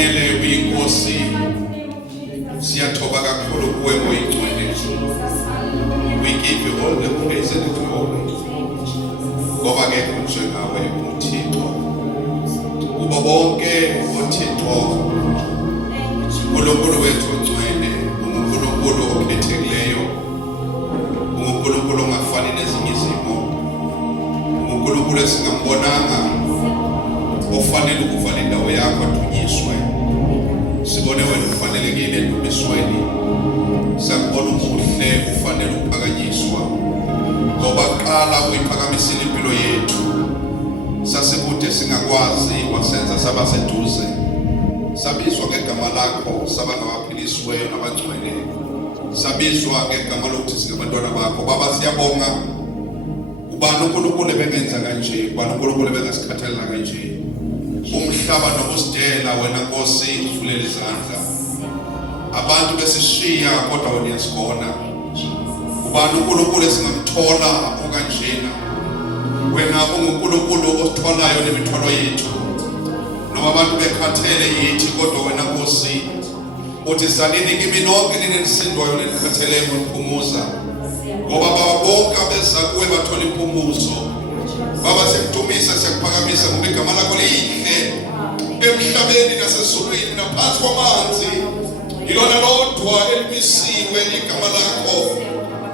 ufanele uyinkosi. Siyathoba kakhulu kuwe oyingcwele. We give you all the praise and the glory. Ngoba ngeke njengawe uThixo. Kubo bonke uThixo. uNkulunkulu wethu ongcwele, uNkulunkulu okhethekileyo, uNkulunkulu ongafani nezinye izimo, uNkulunkulu esingambonanga ofanele ukuvala indawo yakho athunyiswe. Sibone wena ufanelekile endumisweni. Sakubona umuhle ufanele ukuphakanyiswa. Ngoba qala uyiphakamisile impilo yethu. Sasikude singakwazi wasenza saba seduze. Sabizwa ngegama lakho saba ngabaphilisweyo nabangcwele. Sabizwa ngegama lokuthi singabantwana bakho. Baba siyabonga. Ubani uNkulunkulu ebengenza kanje, ubani uNkulunkulu ebengasikhathalela kanje. Umhlaba nokusidela wena Nkosi uvulela izandla. Abantu besishiya kodwa wena uyasibona. Ubani uNkulunkulu esingamthola okanjena. Wena uNkulunkulu ositholayo nemithwalo yethu. Noma abantu bekhathele yithi kodwa wena Nkosi uthi zanini kimi nonke ninesindwayo nenikhatheleyo ngokuphumuza. Ngoba baba bonke abeza kuwe bathola impumuzo. Baba siyakudumisa siyakuphakamisa ngoba igama lakho lihle emhlabeni nasezulwini naphansi kwamanzi. Ilona lodwa elimisiwe igama lakho.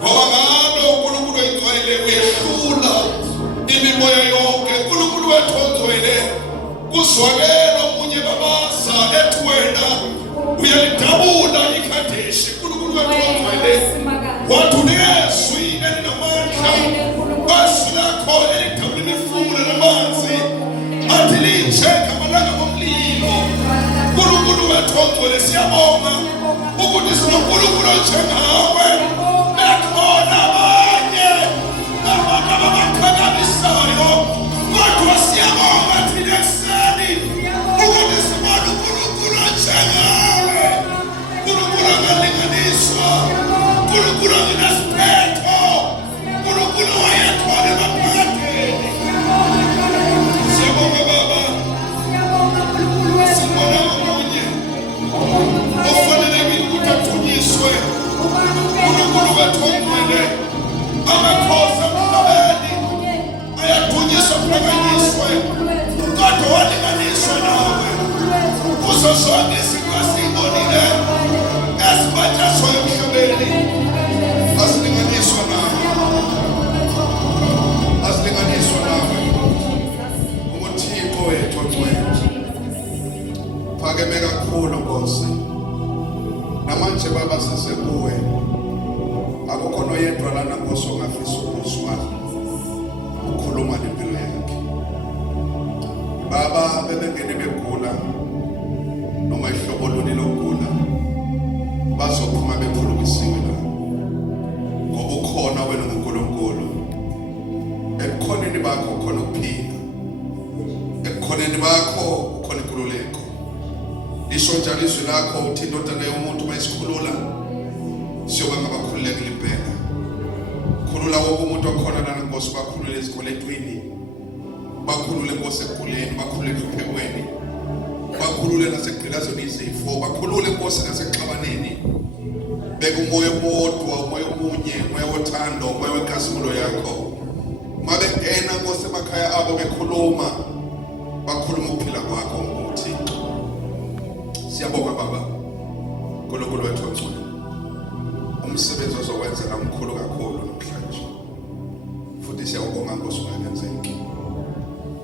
Ngoba ngalo uNkulunkulu oyingcwele uyehlula imimoya yonke. uNkulunkulu wethu ongcwele kuzwakela omunye babasa ethi wena uyalidabula ikhadeshi. uNkulunkulu wethu ongcwele wathi uneswi elinamandla. Basi lakho elidabula imifula namanzi athi linjeka amalanga omlilo. uNkulunkulu wethu ongcwele siyabonga ukuthi sinoNkulunkulu onjengawe. Bekhona abanye abantu ababaphakamisayo kodwa siyabonga thina ekuseni ukuthi sibone uNkulunkulu onjengawe. uNkulunkulu angalinganiswa, uNkulunkulu angenasiphetho, uNkulunkulu wayethwala emaphakatheni. Siyabonga Baba, sibona omunye ofanelekile ukuthi athunyiswe. uNkulunkulu wethu ongcwele, amakhosi emhlabeni ayathunyiswa aphakanyiswe, kodwa walinganiswa nawe. Kuzo zonke izinto esiyibonile esibathaswayo emhlabeni asilinganiswa nawe. Asilinganiswa nawe uThixo wethu ongcwele. Phakeme kakhulu Nkosi. Namanje Baba sisekuwe. Akukho noyedwa lana Nkosi ongafisa ukuzwa ukhuluma nempilo yakhe. Baba bebengene begula noma ihlobo luni lokugula bazophuma bekhulumisiwe la. Ngoba ukhona wena uNkulunkulu. Ekukhoneni bakho khona ukuphila. Ekukhoneni bakho ukhona inkululeko. Lisho njalo izwi lakho uthi indodana yomuntu mayisikhulula siyoba ngabakhululekile impela. Khulula wonke umuntu okhona lana Nkosi, bakhulule ezikweletweni, bakhulule Nkosi ekuguleni, bakhulule ekuphekweni, bakhulule nasekugqilazweni izifo, bakhulule Nkosi nasekuxabaneni. Beka umoya owodwa, umoya omunye, umoya wothando, umoya wenkazimulo yakho. Mabengena Nkosi emakhaya abo bekhuluma, bakhuluma ukuphila kwakho uThixo. Siyabonga Baba, uNkulunkulu wethu ongcwele. Umsebenzi ozowenza la mkhulu kakhulu namhlanje. Futhi siyabonga Nkosi ungenzeki.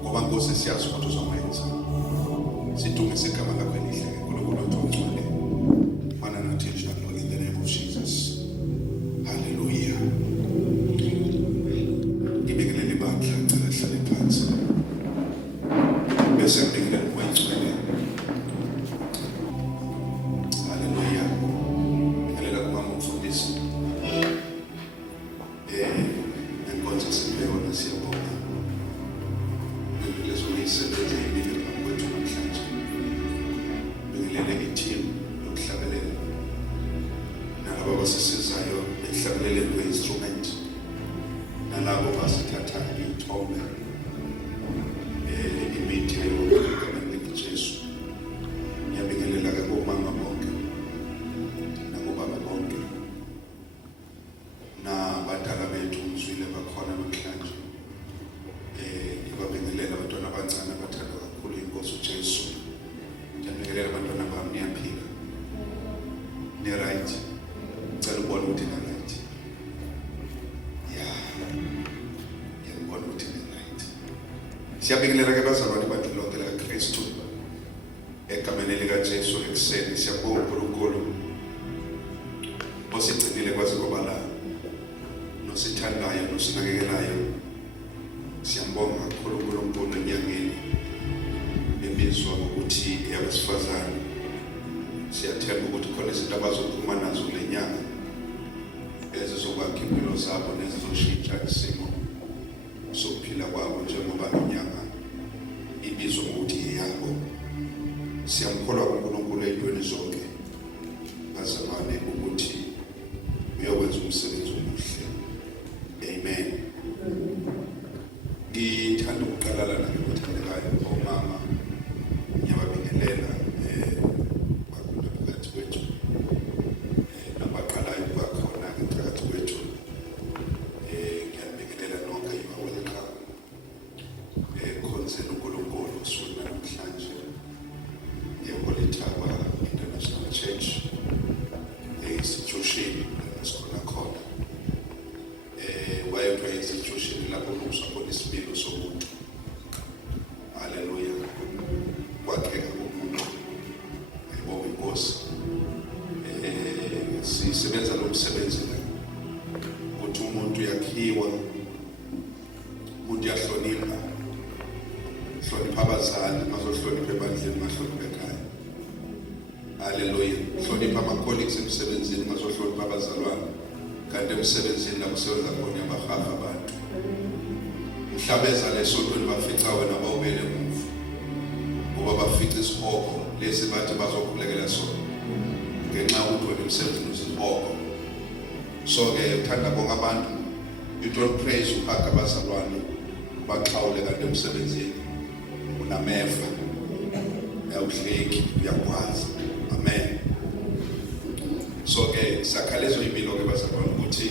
Ngoba Nkosi siyazi ukuthi uzowenza. Sidumise igama lakho elihle uNkulunkulu wethu ongcwele. Mana nathi njalo in the name of Jesus. Hallelujah. Ngibekelele ibandla ngicela lihlale phansi. Bese ngibekele kwenzele. Hallelujah. Ngibekelela kumama umfundisi. Enkonzo sibona siyabonga. Lezo isebenze impilo kwethu namhlanje. Ngilele i-team yokuhlabelela. Nalabo abasisizayo ekuhlabeleleni kwe-instrument. Nalabo basithatha iy'thombe. Imithi yokukhuleka ngeJesu. Ngiyabingelela Siyabingelela ke bazalwane bakhe lonke likaKristu egameni likaJesu ekuseni. Siyabonga uNkulunkulu osigcinile kwaze kwaba la, nosithandayo nosinakekelayo. Siyambonga kakhulu uNkulunkulu enyangeni ebizwa ngokuthi eyabesifazane. Siyathemba ukuthi khona izinto abazophuma nazo kule nyanga ezizokwakha impilo zabo nezizoshintsha isimo sokuphila kwabo njengoba inyanga ibizwa ngokuthi iyabo. Siyamkholwa uNkulunkulu ezintweni zonke bazalwane ukuthi uyokwenza umsebenzi omuhle. Amen. Ngithanda ukuqala lana ngokuthandekayo omama, ngiyababingelela phakathi kwethu nabaqalayo bakhona phakathi kwethu. Ngiyabingelela nonke, you are welcome. Khonzela uNkulunkulu usuku namhlanje eHoly Tower International Church institution esikhona khona. Wayetwa institution lapho kusakhona isibilo somuntu. Haleluya. Kwakheka komuntu. Ayibonge Inkosi. Sisebenza lo msebenzi la ukuthi umuntu yakhiwa, umuntu yahlonipha, hlonipha abazali, mazohlonipha ebandleni, mahlonipha ekhaya. Haleluya. Hlonipha ama-colleagues emsebenzini, mazohlonipha abazalwane. Kanti emsebenzini la kusebenza khona abahafa abantu. Mhlabeza lesontweni bafica wena bawubele emuva, ngoba bafica isihoko lesi bathi bazokhulekela sona ngenxa yokuthi wena emsebenzini usihoko. So-ke uthanda bonke abantu, you don't praise uphaka abazalwane baxhawule kanti emsebenzini unamefa, uyawuhleki, uyakwazi. Amen. So-ke sakhalezo impilo-ke bazalwane ukuthi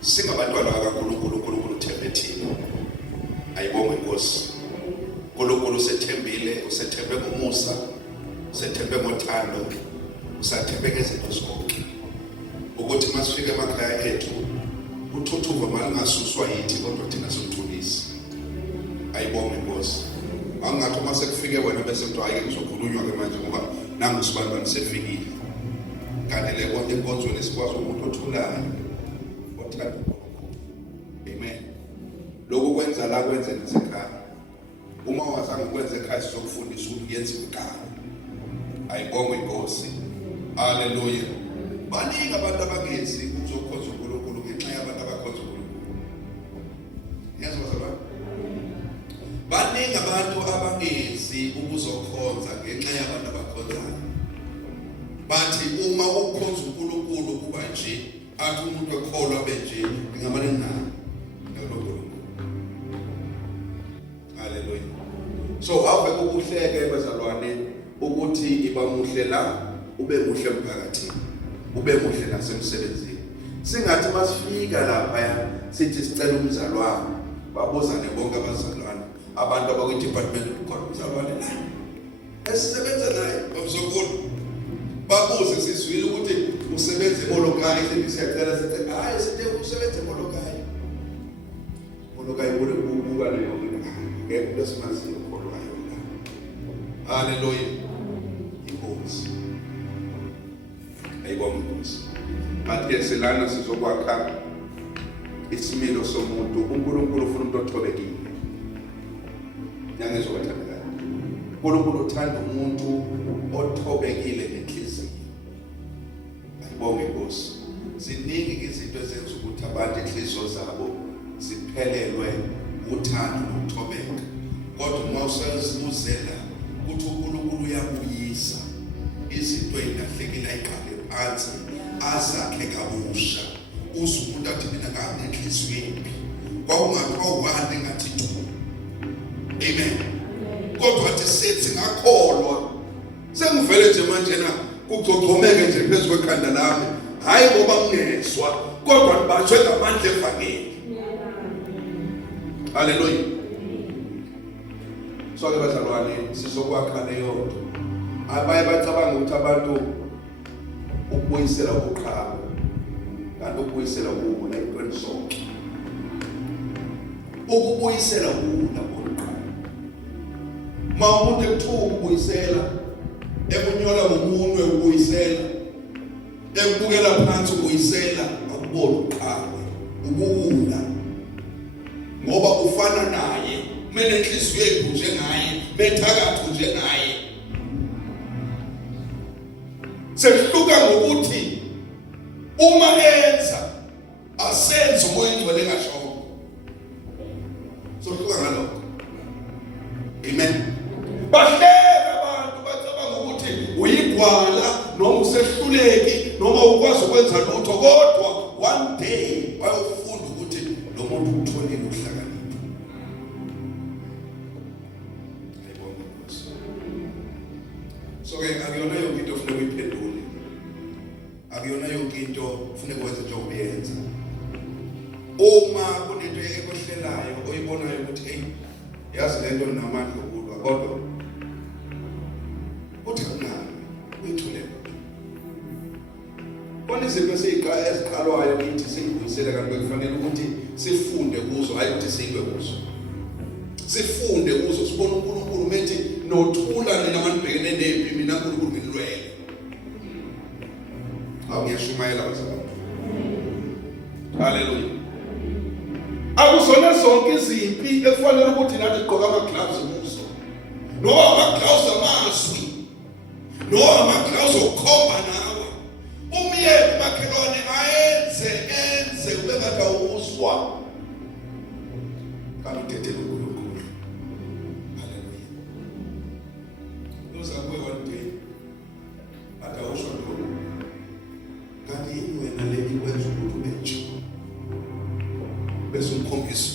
singabantwana kaNkulunkulu, uNkulunkulu uthembe thina. Ayibonge Inkosi. uNkulunkulu usethembile, usethembe ngomusa, usethembe ngothando, usathembe ngezinto zonke ukuthi masifike emakhaya ethu uthuthuva malingasuswa yithi kodwa thina simthulisi. Ayibonge Inkosi. Angathi uma sekufike wena bese kuthiwa ayike kuzokhulunywa-ke manje ngoba nangu sibantwana sefikile. Kanti le konke inkonzweni sikwazi umuntu othulayo othanda uNkulunkulu. Amen. Lokhu kwenza la kwenze nasekhaya. Uma wazange kwenze ekhaya sizokufundisa ukuthi yenziwe ekhaya. Ayibonge Inkosi. Haleluya. Baningi abantu abangenzi ukuzokhonza uNkulunkulu ngenxa yabantu abakhonza uNkulunkulu. Yazwa bazalwane. Baningi abantu abangenzi ukuzokhonza ngenxa yabantu abakhonzayo. Bathi uma ukhonza uNkulunkulu kuba nje, athi umuntu ekholwa benje, ngingamane naye. Haleluya. So ave ukuhleke bazalwane ukuthi iba muhle la, ube muhle emphakathini, ube muhle nasemsebenzini. Singathi masifika lapha sithi sicela umzalwane, babuzane bonke abazalwane, abantu abakwi-department ukhona umzalwane la esisebenza naye ngomzokulu. Babuze sizwile ukuthi usebenza eMolokai, sithi siyacela sithi hayi sithi usebenza eMolokai. Molokai kule kubuka leyo ngeke lesimaziyo kholayo la. Haleluya. Inkosi. Ayibonge Inkosi. Bathi selana sizokwakha isimilo somuntu. uNkulunkulu ufuna umuntu othobekile. Yangezobathandela. uNkulunkulu uthanda umuntu othobekile ngenhliziyo. Ayibonge Inkosi. Ziningi izinto ezenza ukuthi abantu inhliziyo zabo ziphelelwe uthando nokuthobeka. Kodwa uma usazibuzela ukuthi uNkulunkulu uyabuyisa izinto ezilahlekile ayiqale phansi, azakhe kabusha. Uze umuntu athi mina ngami enhliziyo yempi. Kwakungathiwa wani ngathi tu. Amen. Kodwa athi sethi ngakholwa. Sengivele nje manje na kugcogcomeke nje phezu kwekhanda lami. Hayi ngoba ngezwa, kodwa ngibashwe ngamandla evangeli. Haleluya. So-ke bazalwane sizokwakha leyo nto. Abaye bacabanga ukuthi abantu ukubuyisela ukuqhaba kanti ukubuyisela kubo la intweni zonke. Ukubuyisela kubo lapho uqhaba. Ma umuntu ekuthuka ubuyisela, ekunyola ngomunwe ubuyisela, ekubukela phansi ubuyisela, akubona uqhawe, ubuwula. Ngoba ufana naye, kumele inhliziyo yakhe njengaye, bethakatho njengaye. Sehluka ngokuthi uma enza asenze umoya engcwele engashongo. Sohluka ngalokho. Amen. Bahleka abantu bacabanga ukuthi uyigwala noma usehluleki noma ukwazi ukwenza lutho, kodwa one day bayofunda ukuthi lo muntu utholile ukuhlakanipha. So ke akuyona yonke into ofuna uyiphendule. Akuyona yonke into ufuna ukwenza njengoba uyenza. Uma kunento ekwehlelayo oyibonayo ukuthi hey yazi lento namandla okulwa, kodwa uthi kunani uyithule. Bona izinto eziqalwayo kithi singibuyisela kanti kufanele ukuthi sifunde kuzo, hayi ukuthi singwe kuzo. Sifunde kuzo, sibone uNkulunkulu methi nothula namandibhekene nempi mina uNkulunkulu ngilwele. Ngiyashumayela bazalwane. Haleluya. Akuzona zonke izimpi efanele ukuthi nathi sigqoke ama-gloves kuzo. Noma ama-gloves amazwi. Noma ama-gloves okukhomba nawe. Umyeni umakhelwane enze ube ngathi awuzwa. Kanti uthethele uNkulunkulu. Haleluya. Uzakuwe one day. Atawusho lokho. Kanti yini wena le ikwenza ukuthi ubenje? Bese umkhombisa.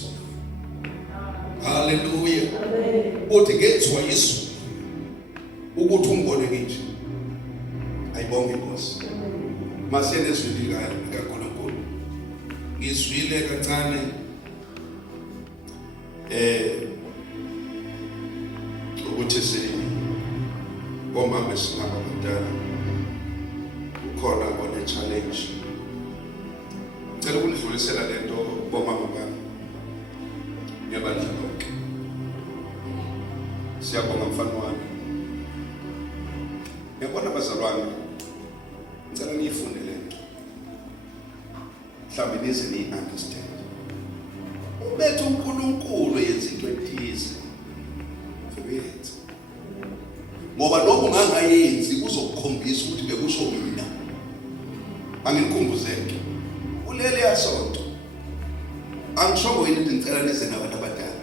Haleluya. Uthi ngezwe Yesu ukuthi umbone nje. Ayibonge Nkosi. Masiyene ezwini kaNkulunkulu. Ngizwile kancane ukuthi bomama singabadala ukhona one challenge. Ngicela ukudlulisela lento bomama bami. Ngiyabandla konke. Siyabonga mfana wami. Ngiyabona bazalwane. Ngicela niyifunde lento. Mhlawumbe nize ni-understand. Ubethe uNkulunkulu yenza into ethize. Fuyenza. Ngoba lokho ungangayenzi kuzokukhombisa ukuthi bekusho mina. Angikhumbuzeke. Ulele yasonto. Angishongo yini ukuthi ngicela nize nabantu abadala.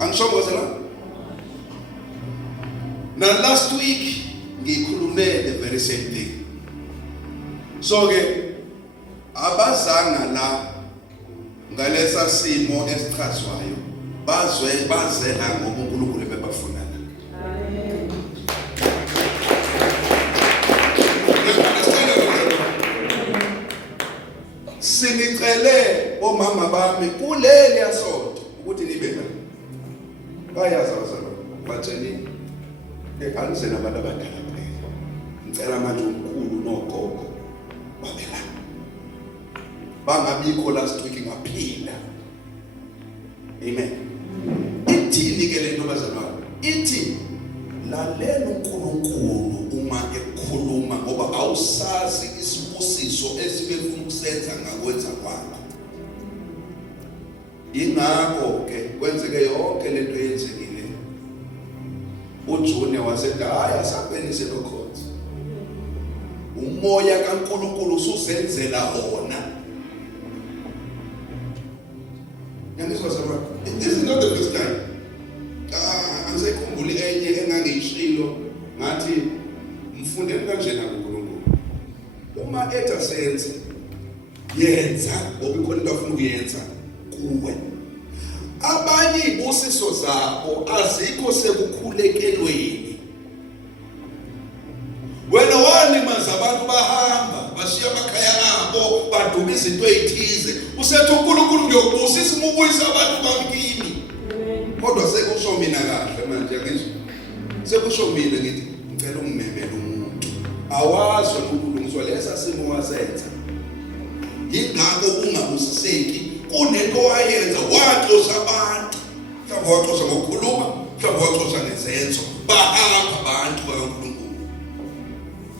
Angishongo bazalwane. Na last week ngikhulume the very same thing. So ke abazanga la ngalesa simo esichazwayo bazela ngoba uNkulunkulu bebafunana. Amen. Sinicele omama bami kuleli yasonto ukuthi nibe na. Bayaza bazalwane. Batsheni anise nabantu abadala phela. Ngicela manje uNkulunkulu nogogo babela. Bangabikho last week ngaphila. Amen. Ithini ke lento bazalwane? Ithi lalela uNkulunkulu uma ekhuluma ngoba awusazi isibusiso esibefuna ukusenza ngakwenza kwakho. Ingakho ke kwenzeke yonke lento eyenzekile. uJune wasethi hayi asabhenise lokhonza. Umoya kaNkulunkulu usuzenzela hona. Yangizwa sabona. This is not the first time. Angisekhumbuli enye engangiyishilo ngathi mfundeni kanjena uNkulunkulu. Uma etha senze yenza ngoba ikhona into afuna ukuyenza kuwe. Abanye ibusiso zabo azikho sekukhulekelweni. Wena walimaza abantu bahamba bashiya amakhaya abo baduma izinto ezithize. Usethi uNkulunkulu ngiyokubusisa umubuyisa abantu bamkini. Kodwa sekusho mina kahle manje ngizwe. Sekusho mina ngithi ngicela ungimemele umuntu. Awazi ukulungiswa lesa simo wasenza. Yingakho ungabusiseki kunento wayenza waxosha abantu. Mhlawumbe waxosha ngokukhuluma, mhlawumbe babaxosha ngezenzo bahamba abantu bakaNkulunkulu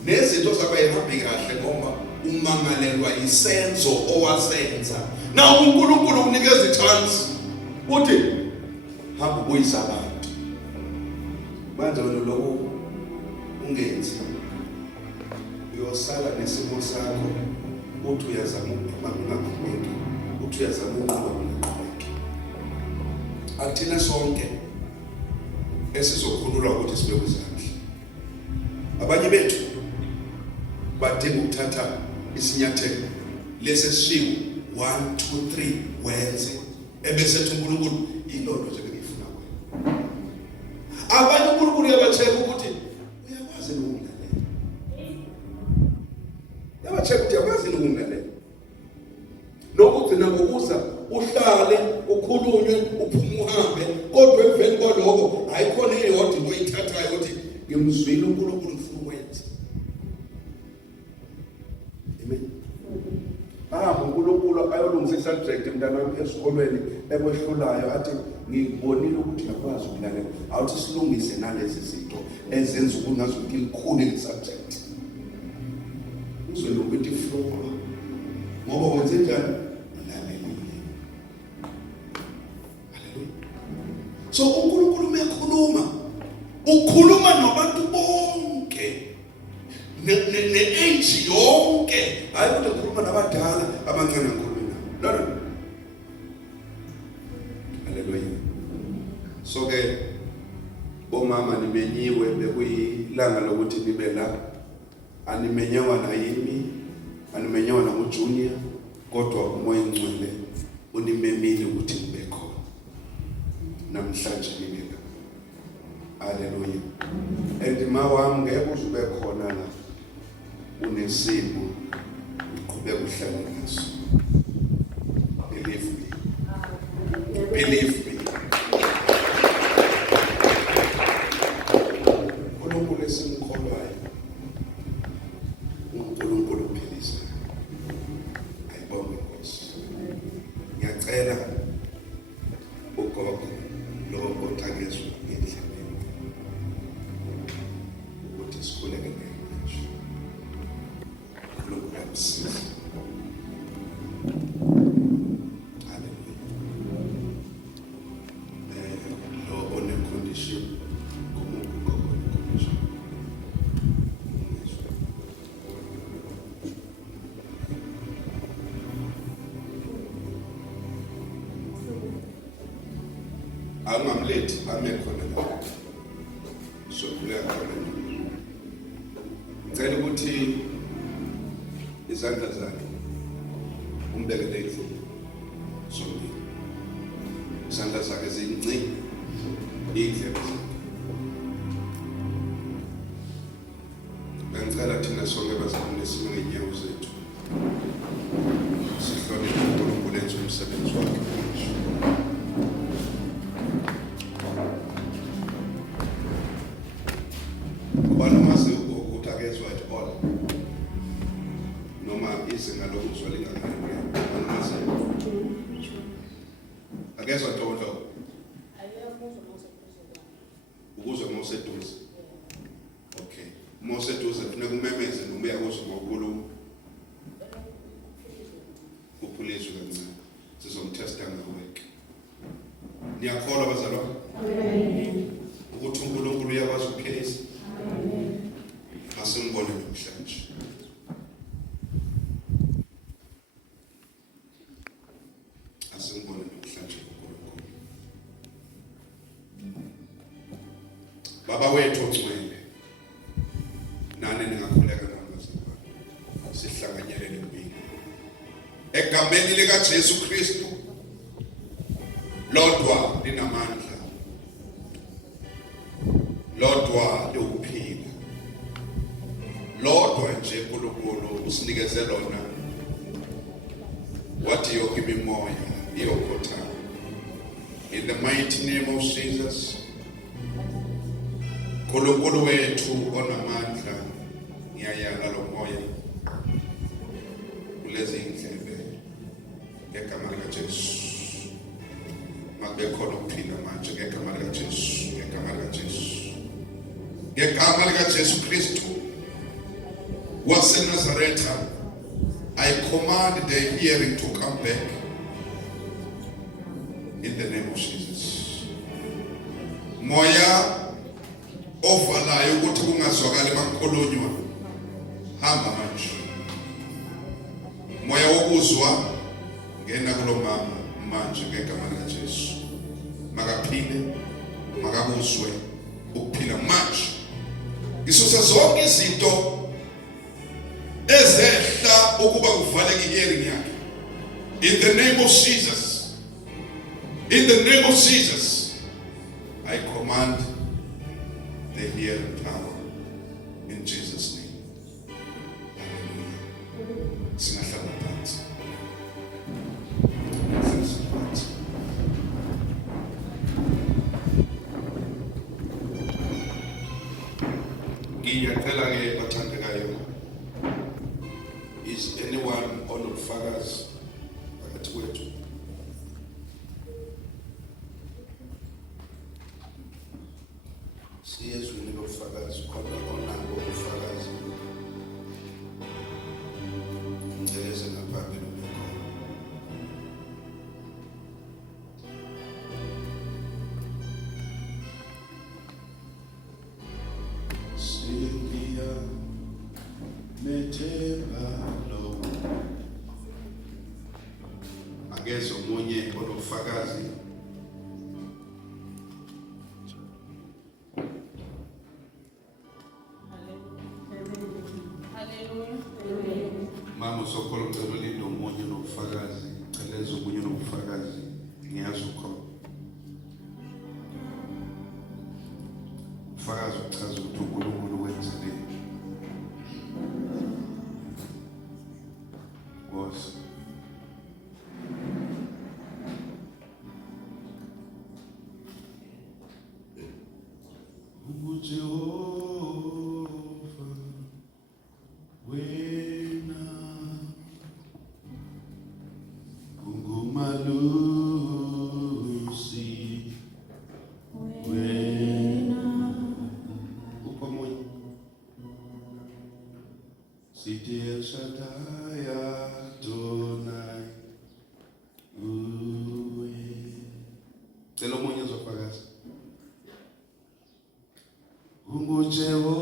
nezinto zabayihambi kahle ngoba umangalelwa isenzo owasenza. Na uNkulunkulu unikeza ichance uthi hamba ubuyisa abantu. Manje wena lokho ungenzi, uyosala nesimo sakho uthi uyazama ukuphuma ungaqhubeki, uthi uyazama ukuqhubeka ungaqhubeki. Athina sonke esizokhululwa ukuthi sibe kuzandla. Abanye bethu badinga ukuthatha isinyathelo lesi esishiwo 1 2 3 wenze ebese ethi uNkulunkulu ilolo nje engifuna kuwe. Abanye uNkulunkulu uyabacheka ukuthi uyakwazi ukumlalela. Uyabacheka ukuthi uyakwazi ukumlalela. Nokuthi nakubuza uhlale ukhulunywe uphume uhambe kodwa emveni kwaloko ayikhona eyodwa into oyithathayo ukuthi ngimzwile uNkulunkulu ngifuna ukwenza. Amen. uNkulunkulu ayolungisa isubject mntanami esikolweni ekwehlulayo athi ngibonile ukuthi uyakwazi ukulalela. Awuthi silungise nalezi zinto ezenza ukuthi ngazuthi likhulu lesubject. Uzwe ukuthi flow ngoba wenze njani? So uNkulunkulu uyakhuluma, ukhuluma nabantu bonke ne-age yonke, hayi ukuthi ukhuluma nabadala abancane ngikhuluma nabo. No. Haleluya. So ke bomama nimenyiwe bekuyilanga lokuthi nibe la, animenyewa na yimi, animenyewa na uJunior, kodwa uMoya Ngcwele unimemile ukuthi nibe khona namhlanje nini la. Haleluya. And mawami ngeke uzube khona la unesimo uqhubeka uhlale naso. Believe me. Believe me. uNkulunkulu esimkholwayo uNkulunkulu uphilisa. Ayibonge Nkosi. Ngiyacela ugogo lo othakezwe ngendleleni ukuthi sikhuleke ngemanje. UNkulunkulu amsize. Haleluya. Lo one-condition kugogo one-condition. Angamlethi amekhona la. So kuleya khona. Ngicela ukuthi izandla zakhe umbekele endlini. Zombili. Izandla zakhe zincane. Indlebe zakhe. Ngicela thina sonke bazalwane sibe ngenyawo zethu. Sihloniphe uNkulunkulu enze umsebenzi wakhe. Izinga lokuzwa lingakanani akezwa tonto ukuzwa moseduze. Okay, moseduze kufuneka umemeze noma uyakuzwa ngokukhuluma uphulizwe kancane sizomtesta ngaweke. Niyakholwa bazalwane? Amen. Ukuthi uNkulunkulu uyakwazi ukuphilisa? Amen. Asingibone namhlanje. Baba wethu ongcwele, nani ningakhuleka nabazalwane sihlanganyele lempilo egameni lika Jesu Kristu lodwa linamandla, lodwa lokuphila, lodwa nje uNkulunkulu usinikeze lona. Wathi yonke imimoya iyokhothama in the mighty name of Jesus. uNkulunkulu wethu onamandla, ngiyayala lo moya kulezi indlebe ngegama likaJesu. Makube khona ukuphila manje ngegama likaJesu, ngegama ngegama lika Jesu Kristu waseNazaretha, I command the hearing to come back in the name of Jesus. Moya ovalayo ukuthi kungazwakali makukhulunywa, hamba manje. Moya wokuzwa ngena kulo mama manje ngegama lika Jesu. Makaphile, makabuzwe ukuphila manje. Isusa zonke izinto ezehla ukuba kuvaleke i-hearing yakhe. In the name of Jesus. In the name of Jesus. I command the hearing power in Jesus' name. Hallelujah. Singahlala phansi. Ngiyacela ke bathandekayo, is anyone onobufakazi phakathi kwethu? Siyezwini lobufakazi khona onabo ubufakazi. Ngicela ngaphambili umekho. Sindiya methemba lo. Akezo omunye onobufakazi. Mama usokholo ucela ulindo omunye onobufakazi, celeza omunye onobufakazi, ngiyazi ukhona. Ufakazi uchaza ukuthi uNkulunkulu wenzile. Was Jehova wena ungumalusi wena upamoja sithi El Shaddai Adonai uwe cela omunye ezofakaza uNguJehova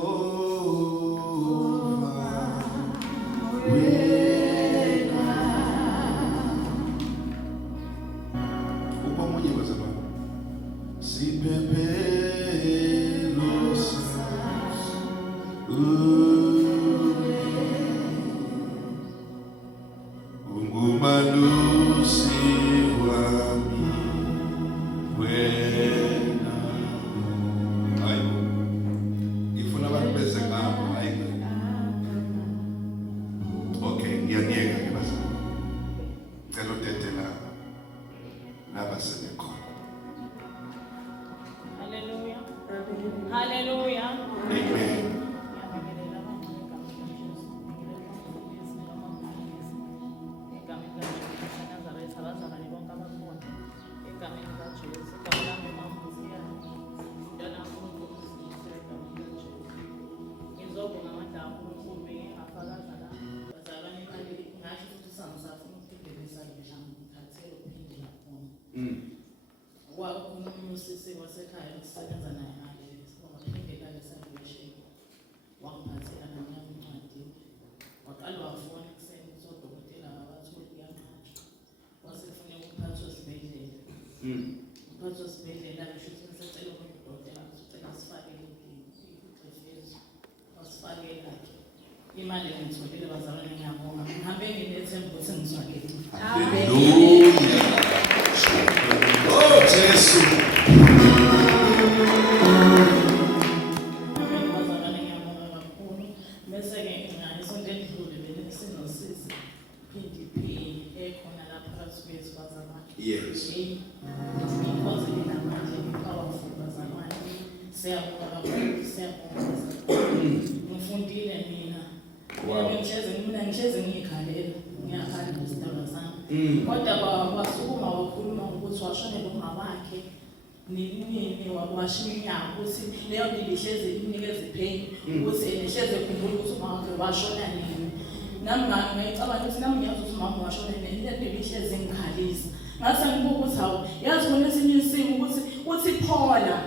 wena upamoja bazalwane siphephelo sazi ungumalusi wami wena. Ayo ngifuna abantu beze ngapha hayi. Okay, ngiyangiyeka ke bazalwane. Ngicela udedela laba sebekhona. Hallelujah. Hallelujah. Amen. Usisi wasekhaya ukusebenza naye ngale waphindela lesalvation wangiphathela nami incwadi waqala wafona ekuseni usodokotela wathi uyanqatshwa wasefuna ukuphathwa esibhedlela uphathwa esibhedlela ngisho ukuthi ngisacela umuntu udokotela usicela sifakele iqefezo wasifakela ke imali engitholile bazalwane ngiyabonga ngihambe nginethemba ukuthi ngizwakele. Hallelujah. Oh Jesu. Yes. Ngifundile mina. Ngisheze ngikhalela. Ngiyakhala izindaba zami. Kodwa kwasukuma wakhuluma ukuthi washonela umama wakhe nini washiminya ukuthi leyo nto ihleze imnikeze pain ukuthi ehleze khumbula ukuthi umama wakhe washona nini. Nami ngicabanga ukuthi nami ngiyazi ukuthi umama washona nini, le nto ihleze ngikhalisa. Ngase ngibuka ukuthi hawu yazi khona esinye isimo ukuthi phola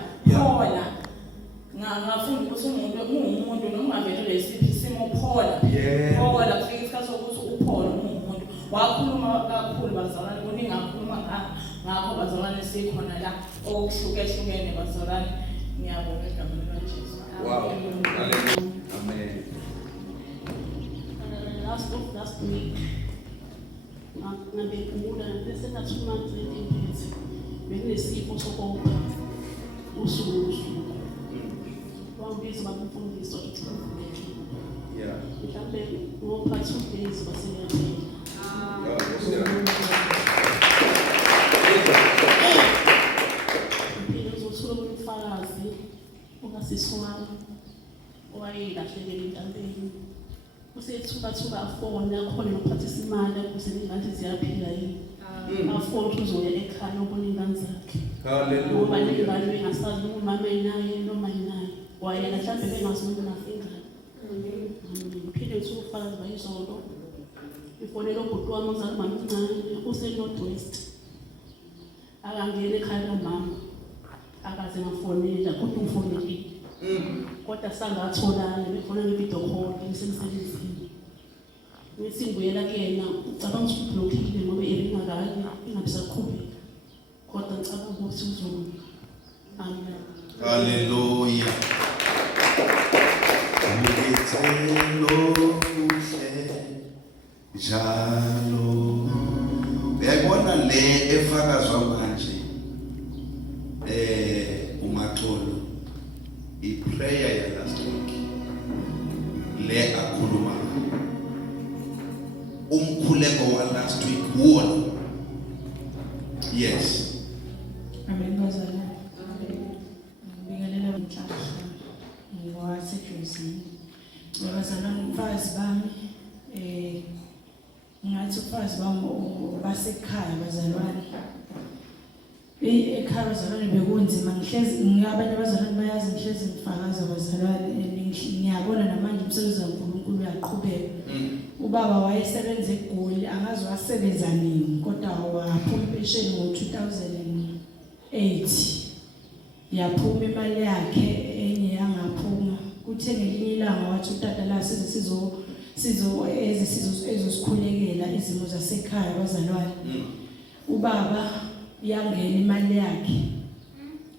ngafunda ukuthi umuntu noma ungavelelwe isiphi isimo phola kufika isikhathi sokuthi uphola umuntu. Wakhuluma kakhulu bazalwane, kuningi ngakhuluma ngakho bazalwane sikhona la okuhlukehlukene bazalwane. Ngiyabonga egameni likaJesu. Wow. Amen. Last week, ngabekhumbula lesena 2 months emphethe bekunesifo sokopha usuku wangizwa babufundiswa Yeah. mhlambe ngopha 2 days baseyaphela. Phela uzothola ubufakazi okasiswami owayeyilahlekele entambeni. Usethuka afona khona nophathisa imali ukuze ingane ziyaphila yini. Afona ukuthi uzoya ekhaya ubona ingane zakhe. Hallelujah. Ngoba ingane bengasazi umama enaye noma inaye. Wayena mhlambe bengazi noma ingane. Phinde usufakazi bayizolo. Ifonela ubhuti wami ozalwa mamncane use-North West. Akangena ekhaya kamama. Akaze ngafonela kodwa ufonelile. Kodwa sangatholana befona ngevideo call ngisemsebenzini. Ngithi ngibuyela kuyena ucabanga ukuthi ublockile ngoba iringa kanye ingabisaqhubeka. Kodwa ngicabanga ukuthi uzolunga. Amen. Hallelujah. Ngithelo kuhle njalo. Uyabona le efakazwa manje uMaxolo iprayer ya last week le akhuluma umkhuleko wa last week wona. Yes. Amen bazalwane. Ngibingelela umhlaba. NgiwaseJozini. Bazalwane umfazi bami ngathi umfazi bami basekhaya bazalwane. Ekhaya bazalwane bekunzima ngihlezi ngabanye abazalwane bayazi ngihlezi ngifakaza bazalwane ngiyabona namanje umsebenzi kaNkulunkulu uyaqhubeka. Ubaba wayesebenza eGoli angazi wasebenza nini kodwa waphuma impesheni ngo-2008 yaphuma imali yakhe enye yangaphuma kuthe ngelinye ilanga wathi utata la ezosikhulekela izimo zasekhaya bazalwane. Ubaba yangena imali yakhe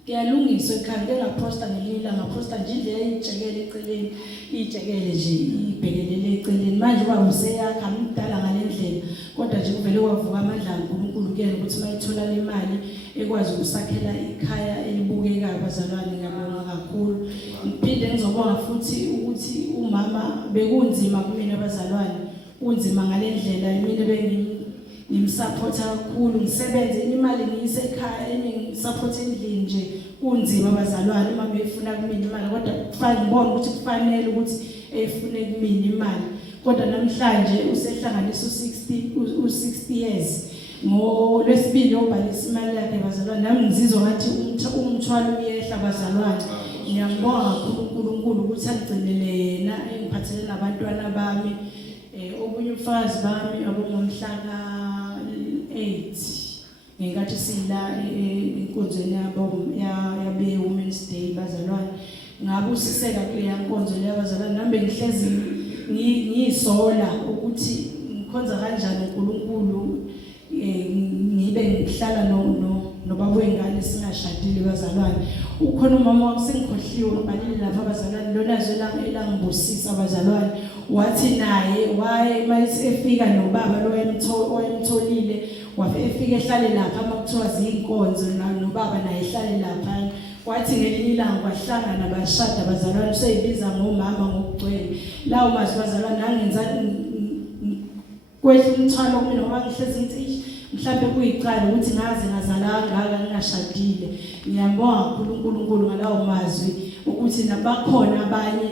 kuyalungiswa ekhaya ngengaphosta ngelinye ilanga phosta nje indlela iyijekele eceleni iyijekele nje ibhekelele eceleni manje ubaba useyakha amdala ngalendlela kodwa nje kuvele kwavuka amandla kaNkulunkulu kuyena ukuthi mayithola le mali ekwazi ukusakhela ikhaya elibukekayo bazalwane. Ngiyabonga kakhulu. Ngiphinde ngizobonga futhi ukuthi umama bekunzima kumina abazalwane kunzima ngalendlela mina ngimsupporta kakhulu ngisebenze imali ngiyisekhaya ngisupport endlini nje kunzima abazalwane uma befuna kumina imali kodwa kufanele ngibone ukuthi kufanele ukuthi efune kumina imali kodwa namhlanje usehlanganisa u60 years ngoLwesibili obhalisa imali yakhe bazalwane. Nami ngizizwa ngathi umthwalo uyehla bazalwane. Ngiyambonga kakhulu uNkulunkulu ukuthi angigcinele yena engiphathele nabantwana bami. Obunye umfazi bami abongomhla ka-8 ngenkathi sila enkonzweni yabe Women's Day bazalwane. Ngabusiseka kuleya nkonzo leyo bazalwane nami ngihlezi ngiyisola ukuthi ngikhonza kanjani uNkulunkulu ngibe ngihlala nobaba wengane singashadile bazalwane. Ukhona umama wakusengikhohliwe ngibalile lapha bazalwane lonazwe elangibusisa bazalwane. Wathi naye efika nobaba lo oyemtholile wafika ehlale lapha makuthiwa zinkonzo nobaba naye ehlale lapha. Wathi ngelinye ilanga kwahlangana bashada bazalwane seyibiza ngomama ngokugcwele lawo mazwi bazalwane nangenza kwethu umthwalo kumina ngoba ngihlezi ngithi mhlawumbe kuyicala ukuthi ngaze ngazala kangaka ngingashadile. Ngiyambonga kakhulu uNkulunkulu ngalawo mazwi ukuthi nabakhona abanye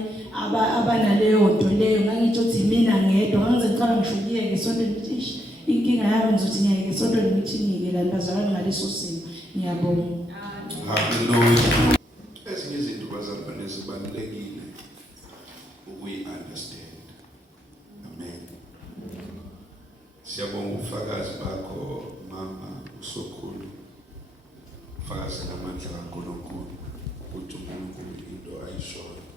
abanaleyo nto leyo. Ngangitsho ukuthi mina ngedwa ngangize ngicala ngishukiyeke sonto ngithi inkinga yami ngizothi ngiyeke sonto ngithi ngike la bazalwane ngaleso simo. Ngiyabonga. Hallelujah. Ezinye izinto bazalwane zibalulekile ukuyi-understand. Amen. Siyabonga ubufakazi bakho mama uSokhulu. Ufakazi namandla kaNkulunkulu ukuthi uNkulunkulu into ayishoyo.